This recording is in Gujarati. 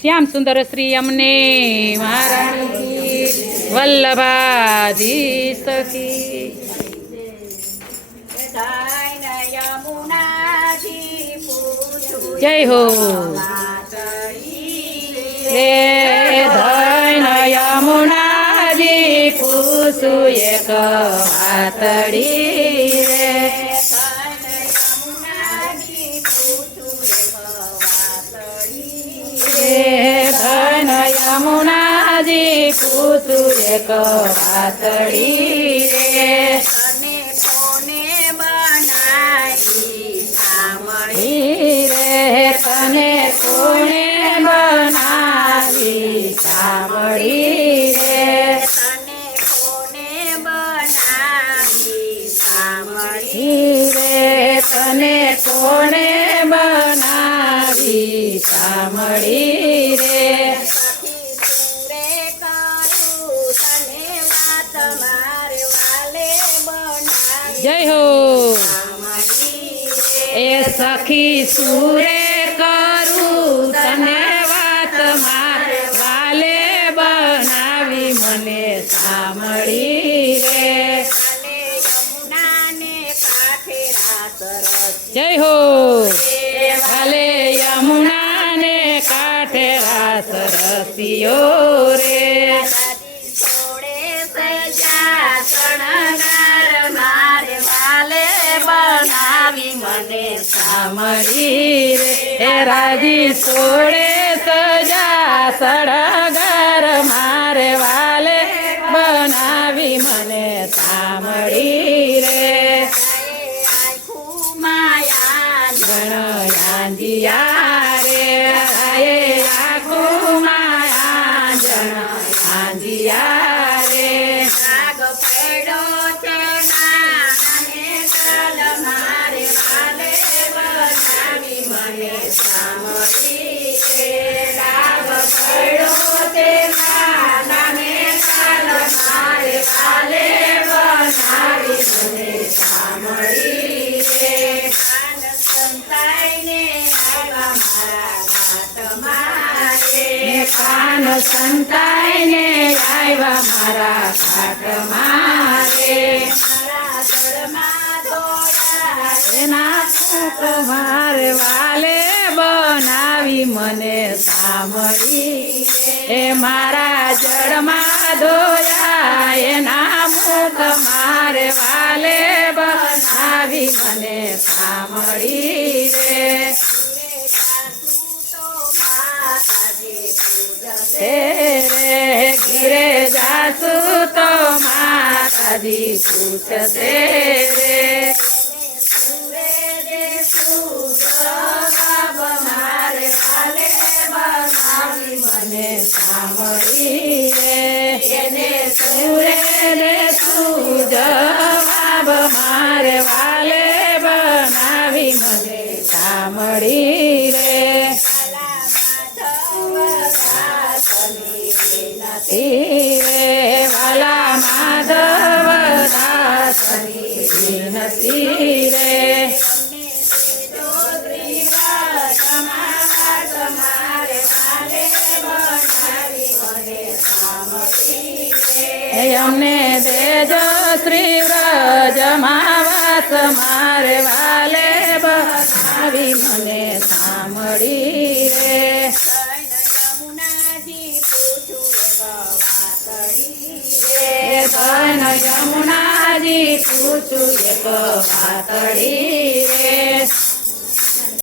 શ્યામ સુંદર શ્રી અમને મહારાણી વલ્લભાધી સખી જય હો. રે ધન યમુનાજી, પૂછું એક વાતડી યમુનાજી એક વાતડી રે રે તને કોને બનાવી સાંભળી રે રે તને કોને બનાવી સામળી રે જય હો. એ સખી સુરે કરું તને વાત માર, વાલે બનાવી મને સાંભળી રે. જય હો. વાલે યમુના ને કાંઠે રાસ રસિયો રે. બનાવી મને સામરી રે. રાજી સોડે સજા સડગર મારે વાલે બનાવી મને સામરી રે. માયા રે ને કાન સંતાઈને આવ્યા મારા ખાટ મારે એના ફૂંક મારે વાલે બનાવી મને સાંભળી એ મારા જળમાં ધોયા, એના મુખ મારે વાલે બનાવી મને સાંભળી રે રે ગીરે જાસુ તો માતાજી પૂછશે રે મને સાંભળી રે એને સુરે રે તું જવાબ મારે વાલે બનાવી મને સાંભળી રે વાલા માધવ રે અમને દેજો શ્રી વ્રજ વાસ મારે વાલે બનાવી મને સાંભળી રે તન યમુનાજી પૂછું એક પાતળી રે.